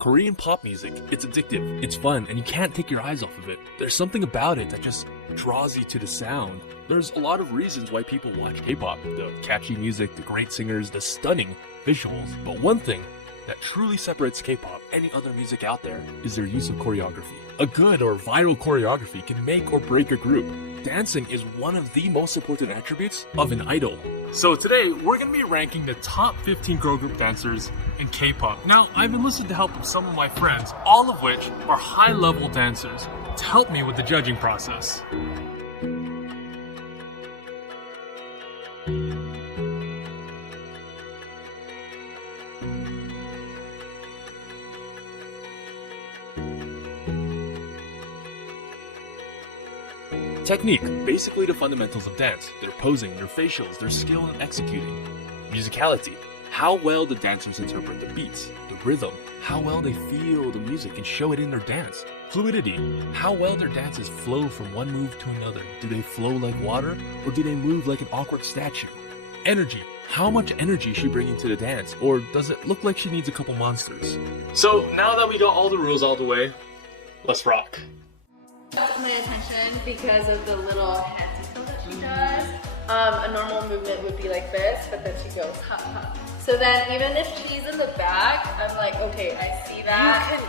Korean pop music, it's addictive, it's fun, and you can't take your eyes off of it. There's something about it that just draws you to the sound. There's a lot of reasons why people watch K-pop. The catchy music, the great singers, the stunning visuals. But one thing that truly separates K-pop any other music out there is their use of choreography. A good or viral choreography can make or break a group. Dancing is one of the most important attributes of an idol. So today, we're going to be ranking the top 15 girl group dancers in K-pop. Now, I've enlisted the help of some of my friends, all of which are high-level dancers, to help me with the judging process. Technique, basically the fundamentals of dance, their posing, their facials, their skill in executing. Musicality, how well the dancers interpret the beats, the rhythm, how well they feel the music and show it in their dance. Fluidity, how well their dances flow from one move to another. Do they flow like water, or do they move like an awkward statue? Energy, how much energy is she bringing to the dance, or does it look like she needs a couple monsters? So now that we got all the rules out of the way, let's rock. My attention because of the little hand signal that she does. A normal movement would be like this, but then she goes ha ha. So then even if she's in the back, I'm like, okay, I see that.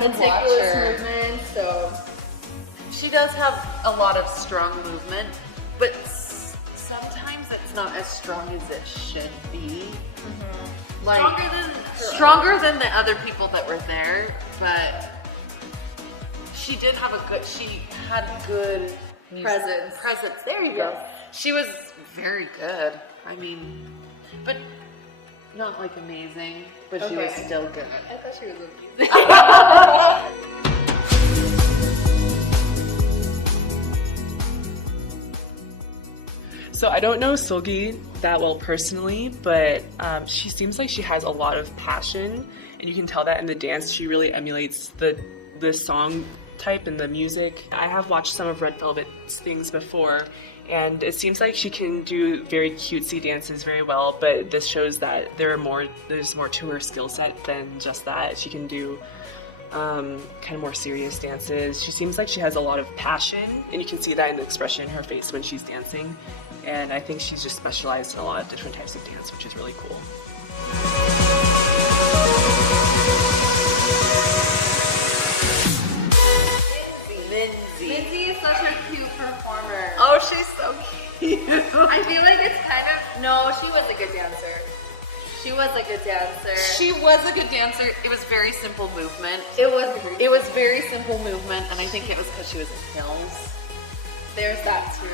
You meticulous movement. So she does have a lot of strong movement, but sometimes it's not as strong as it should be. Mm-hmm. Like stronger than the other people that were there, but she did have she had good presence. There you go. She was very good. I mean, but not like amazing, but she was still good. I thought she was amazing. So I don't know Seulgi that well personally, but she seems like she has a lot of passion, and you can tell that in the dance. She really emulates the song type and the music. I have watched some of Red Velvet's things before, and it seems like she can do very cutesy dances very well, but this shows that there's more to her skill set than just that. She can do kind of more serious dances. She seems like she has a lot of passion, and you can see that in the expression in her face when she's dancing, and I think she's just specialized in a lot of different types of dance, which is really cool. Minzy is such a cute performer. Oh, she's so cute. I feel like it's kind of... No, she was a good dancer. She was a good dancer. She was a good dancer. It was very simple movement. It was very simple movement, and I think it was because she was in films. There's that too.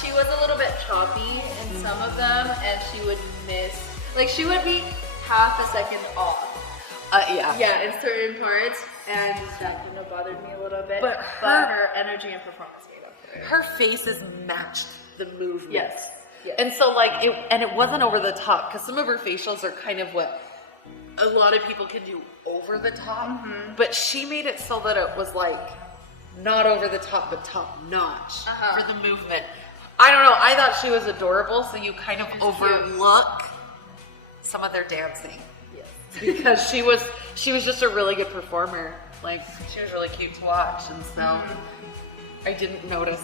She was a little bit choppy in some of them, and she would miss... Like, she would be half a second off. Yeah, in certain parts, and that kind of bothered me a little bit. But her energy and performance made up for it. Her faces matched the movement. Yes. And so like it wasn't over the top, because some of her facials are kind of what a lot of people can do over the top. Mm-hmm. But she made it so that it was like not over the top, but top notch for the movement. I don't know. I thought she was adorable, so you kind of overlook some of their dancing. Because she was just a really good performer. Like, she was really cute to watch, and so I didn't notice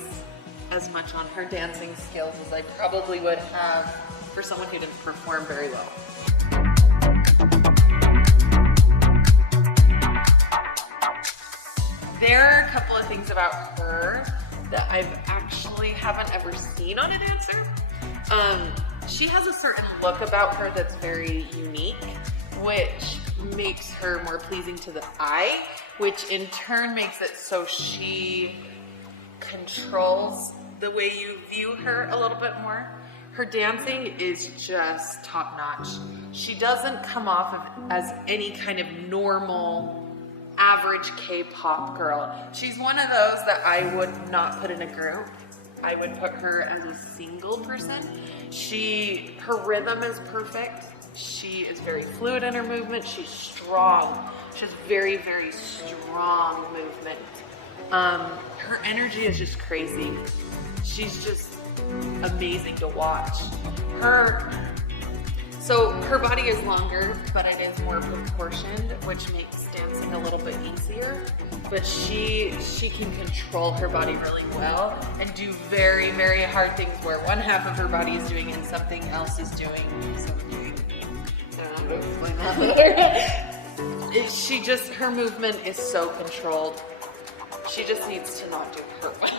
as much on her dancing skills as I probably would have for someone who didn't perform very well. There are a couple of things about her that I've actually haven't ever seen on a dancer. She has a certain look about her that's very unique, which makes her more pleasing to the eye, which in turn makes it so she controls the way you view her a little bit more. Her dancing is just top notch. She doesn't come off as any kind of normal, average K-pop girl. She's one of those that I would not put in a group. I would put her as a single person. Her rhythm is perfect. She is very fluid in her movement. She's strong. She has very, very strong movement. Her energy is just crazy. She's just amazing to watch. So her body is longer, but it is more proportioned, which makes dancing a little bit easier. But she can control her body really well and do very, very hard things where one half of her body is doing and something else is doing something. I don't know how to explain that. She just, her movement is so controlled. She just needs to not do her way.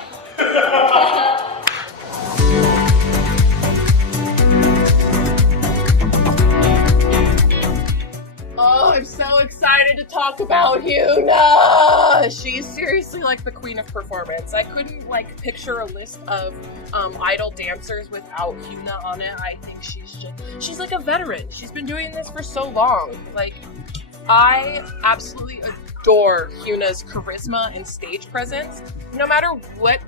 Oh, I'm so excited to talk about Hyuna! She's seriously like the queen of performance. I couldn't like picture a list of idol dancers without Hyuna on it. I think she's like a veteran. She's been doing this for so long. Like, I absolutely adore Hyuna's charisma and stage presence. No matter what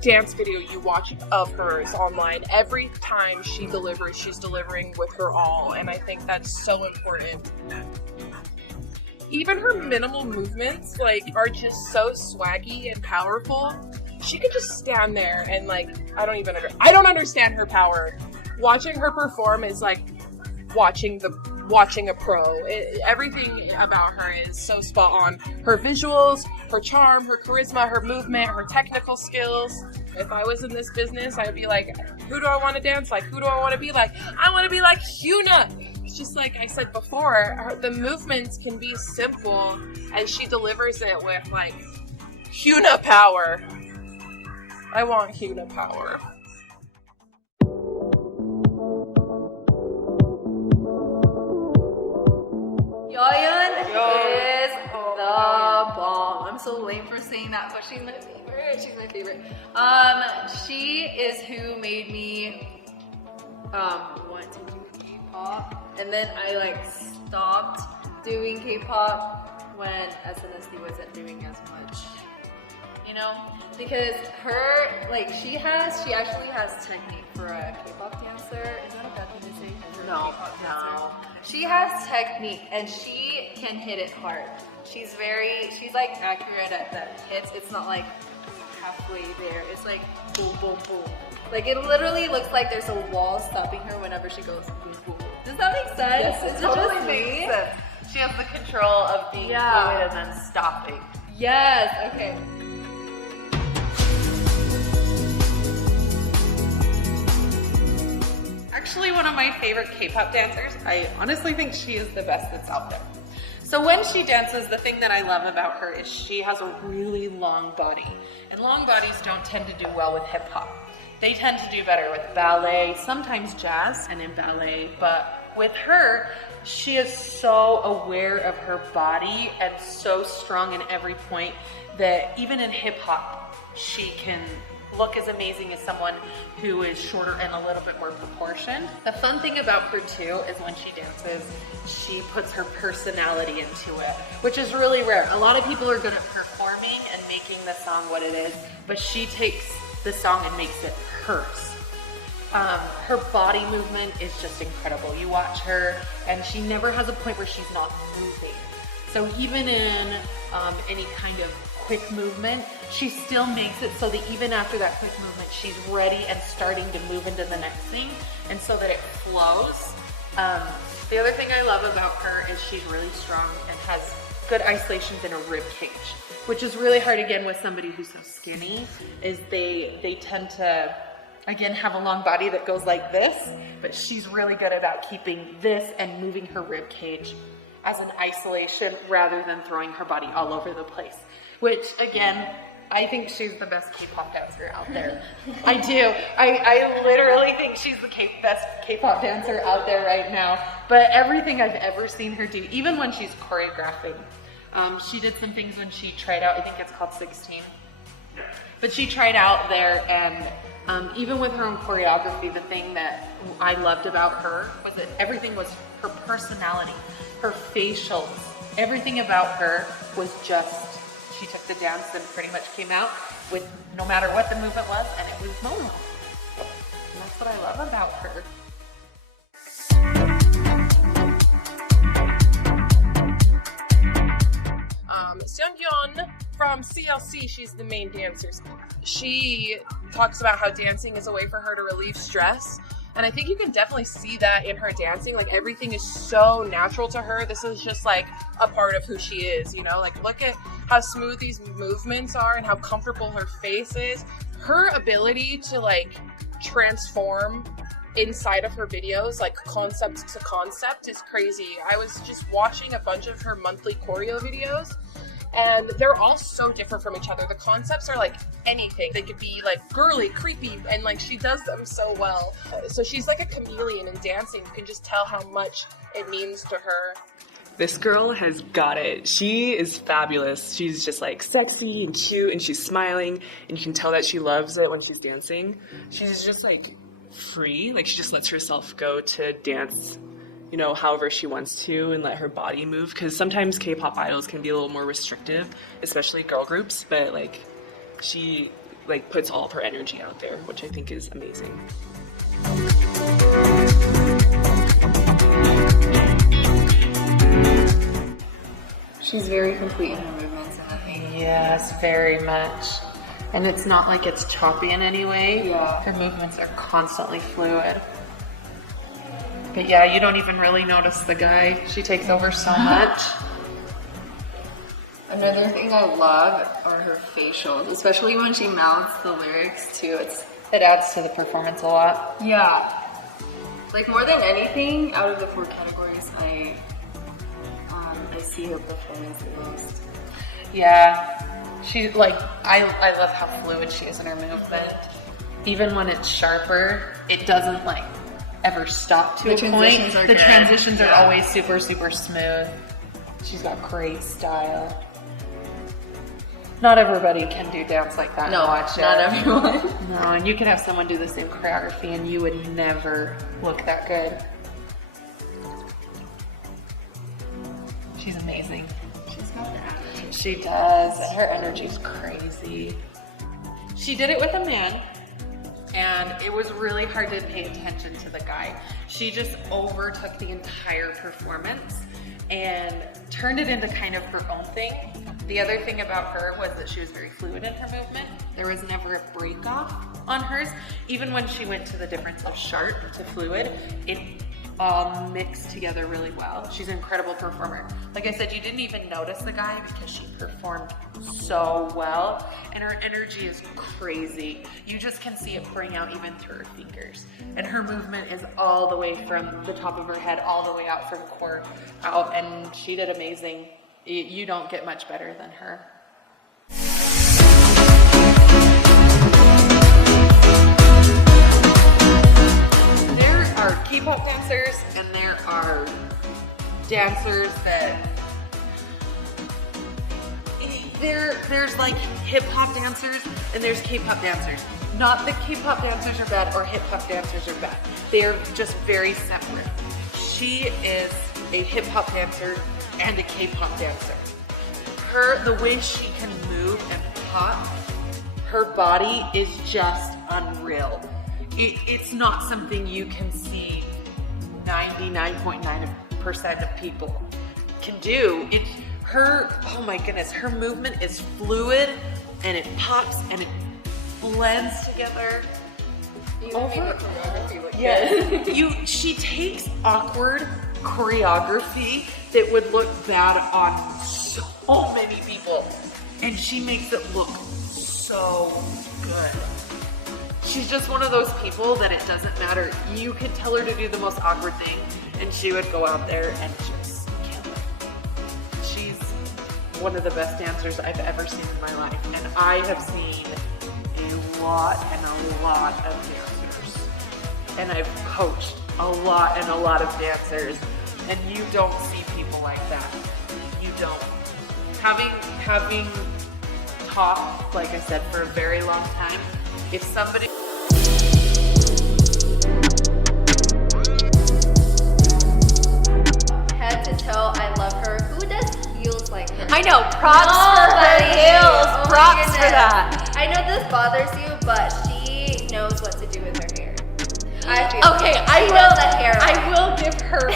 dance video you watch of hers online, every time she delivers, she's delivering with her all, and I think that's so important. Even her minimal movements are just so swaggy and powerful. She could just stand there and I don't understand her power. Watching her perform is like watching a pro. Everything about her is so spot on. Her visuals, her charm, her charisma, her movement, her technical skills. If I was in this business, I'd be like, who do I want to dance like? Who do I want to be like? I want to be like Hyuna. It's just like I said before, the movements can be simple and she delivers it with Hyuna power. I want Hyuna power. Hyoyeon is the bomb. I'm so lame for saying that, but she's my favorite. She's my favorite. She is who made me want to do K-pop, and then I stopped doing K-pop when SNSD wasn't doing as much. You know, because her she actually has technique for a K-pop dancer. Is that a bad thing to say? No. She has technique and she can hit it hard. She's accurate at the hits. It's not halfway there. It's boom, boom, boom. It literally looks like there's a wall stopping her whenever she goes boom, boom. Does that make sense? Yes, it totally makes sense. She has the control of being fluid and then stopping. Yes, okay. Actually, one of my favorite K-pop dancers. I honestly think she is the best that's out there. So when she dances, the thing that I love about her is she has a really long body. And long bodies don't tend to do well with hip hop. They tend to do better with ballet, sometimes jazz and in ballet, but with her, she is so aware of her body and so strong in every point that even in hip hop, she can look as amazing as someone who is shorter and a little bit more proportioned. The fun thing about her too is when she dances, she puts her personality into it, which is really rare. A lot of people are good at performing and making the song what it is, but she takes the song and makes it hers. Her body movement is just incredible. You watch her and she never has a point where she's not moving. So even in any kind of quick movement, she still makes it so that even after that quick movement, she's ready and starting to move into the next thing, and so that it flows. The other thing I love about her is she's really strong and has good isolations in her rib cage, which is really hard again with somebody who's so skinny, is they tend to, again, have a long body that goes like this, but she's really good about keeping this and moving her rib cage as an isolation rather than throwing her body all over the place. Which, again, I think she's the best K-pop dancer out there. I do. I literally think she's the best K-pop dancer out there right now. But everything I've ever seen her do, even when she's choreographing, she did some things when she tried out, I think it's called 16. But she tried out there, and even with her own choreography, the thing that I loved about her was that everything was her personality, her facials, everything about her was just, she took the dance and pretty much came out with no matter what the movement was, and it was Momo. And that's what I love about her. Seungyeon from CLC, she's the main dancer. She talks about how dancing is a way for her to relieve stress. And I think you can definitely see that in her dancing. Like, everything is so natural to her. This is just like a part of who she is, you know? Like, look at how smooth these movements are and how comfortable her face is. Her ability to like transform inside of her videos, like concept to concept, is crazy. I was just watching a bunch of her monthly choreo videos, and they're all so different from each other. The concepts are like anything. They could be like girly, creepy, and like she does them so well. So she's like a chameleon in dancing. You can just tell how much it means to her. This girl has got it. She is fabulous. She's just like sexy and cute, and she's smiling, and you can tell that she loves it when she's dancing. She's just like free. Like, she just lets herself go to dance, you know, however she wants to, and let her body move. Because sometimes K-pop idols can be a little more restrictive, especially girl groups, but like she like puts all of her energy out there, which I think is amazing. She's very complete in her movements, and I think. Yes, very much. And it's not like it's choppy in any way. Yeah. Her movements are constantly fluid. But yeah, you don't even really notice the guy. She takes over so much. Another thing I love are her facials, especially when she mouths the lyrics too. It adds to the performance a lot. Yeah. Like, more than anything, out of the 4 categories, I see her performance the most. Yeah. She, like, I love how fluid she is in her movement. Even when it's sharper, it doesn't like ever stop to a point. The transitions are always super, super smooth. She's got great style. Not everybody can do dance like that. No, watch not it. everyone. No, and you can have someone do the same choreography and you would never look that good. She's amazing. She's got the attitude. She does. Her energy's crazy. She did it with a man, and it was really hard to pay attention to the guy. She just overtook the entire performance and turned it into kind of her own thing. The other thing about her was that she was very fluid in her movement. There was never a break off on hers. Even when she went to the difference of sharp to fluid, it all mixed together really well. She's an incredible performer. Like I said, you didn't even notice the guy because she performed so well, and her energy is crazy. You just can see it pouring out even through her fingers. And her movement is all the way from the top of her head all the way out from core out, and she did amazing. You don't get much better than her. There are K-pop dancers and there are dancers that there's like hip-hop dancers and there's K-pop dancers. Not that K-pop dancers are bad or hip-hop dancers are bad. They're just very separate. She is a hip-hop dancer and a K-pop dancer. The way she can move and pop, her body is just unreal. It's not something you can see 99.9% of people can do. Oh my goodness, her movement is fluid and it pops and it blends together. She takes awkward choreography that would look bad on so many people, and she makes it look so good. She's just one of those people that it doesn't matter. You could tell her to do the most awkward thing, and she would go out there and just kill it. She's one of the best dancers I've ever seen in my life, and I have seen a lot of dancers, and I've coached a lot of dancers, and you don't see people like that. You don't. Having taught, like I said, for a very long time, if somebody Head to toe, I love her. Who does heels like her? I know, props for her heels. Oh Props for that. I know this bothers you, but she knows what to do with her hair. I will give her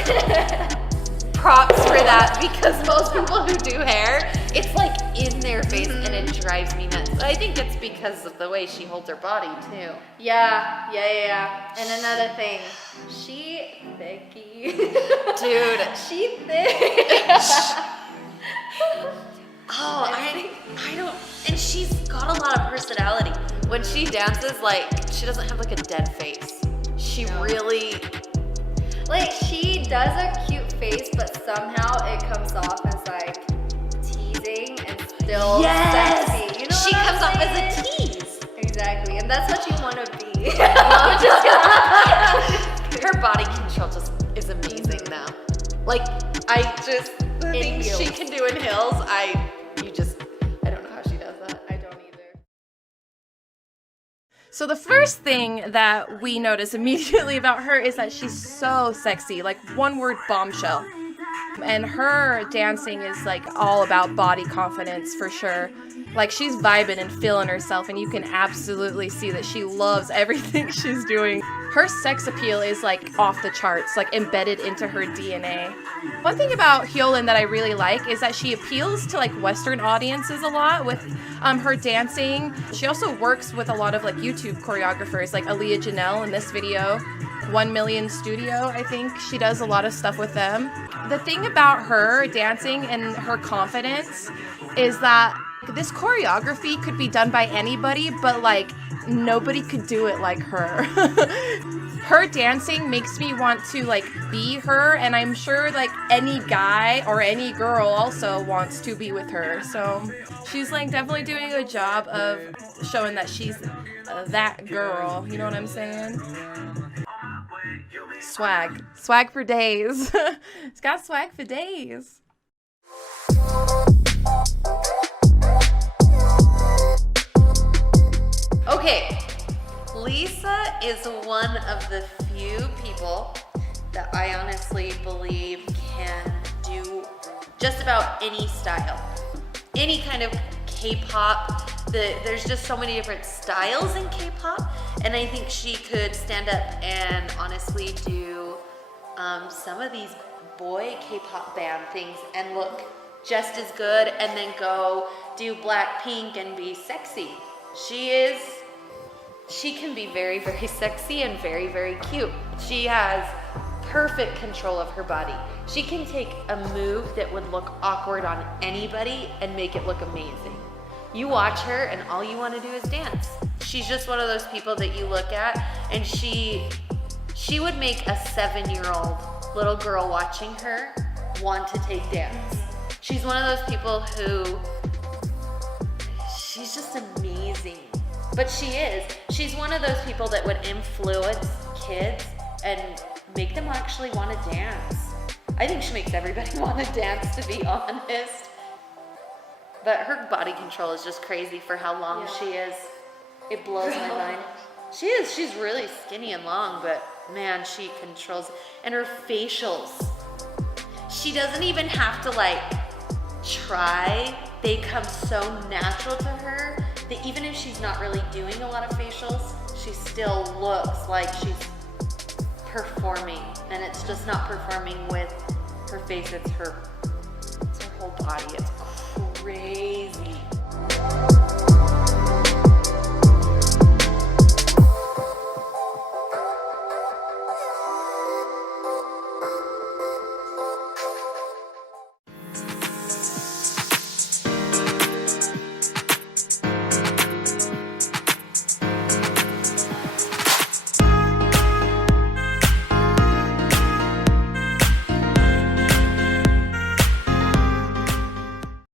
props for that, because most people who do hair, it's like in their face and it drives me nuts. I think it's because of the way she holds her body too. Yeah. And another thing, she thicky. Dude. She thick. Oh, I don't, and she's got a lot of personality. When she dances, like, she doesn't have like a dead face. She really, like, she does a cute face, but somehow it comes off as like teasing and still sexy. You know she what comes I'm off as saying? a tease. Exactly, and that's what you want to be. Her body control just is amazing now. Like, the things she can do in heels, I don't know how she does that. I don't either. So the first thing that we notice immediately about her is that she's so sexy, like one word, bombshell. And her dancing is like all about body confidence for sure. Like, she's vibing and feeling herself, and you can absolutely see that she loves everything she's doing. Her sex appeal is like off the charts, like embedded into her DNA. One thing about Hyolyn that I really like is that she appeals to like Western audiences a lot with her dancing. She also works with a lot of like YouTube choreographers, like Aaliyah Janelle in this video, 1 Million Studio, I think. She does a lot of stuff with them. The thing about her dancing and her confidence is that this choreography could be done by anybody, but like nobody could do it like her. Her dancing makes me want to like be her, and I'm sure like any guy or any girl also wants to be with her. So she's like definitely doing a good job of showing that she's that girl. You know what I'm saying? Swag for days. It's got swag for days. Okay, Lisa is one of the few people that I honestly believe can do just about any style. Any kind of K-pop. There's just so many different styles in K-pop, and I think she could stand up and honestly do some of these boy K-pop band things and look just as good, and then go do Blackpink and be sexy. She can be very, very sexy and very, very cute. She has perfect control of her body. She can take a move that would look awkward on anybody and make it look amazing. You watch her and all you want to do is dance. She's just one of those people that you look at, and she would make a 7-year-old little girl watching her want to take dance. She's one of those people who, she's just amazing. But she's one of those people that would influence kids and make them actually want to dance. I think she makes everybody want to dance, to be honest. But her body control is just crazy for how long she is. It blows my mind. She's really skinny and long, but man, she controls. And her facials. She doesn't even have to like try. They come so natural to her that even if she's not really doing a lot of facials, she still looks like she's performing. And it's just not performing with her face, it's her whole body. It's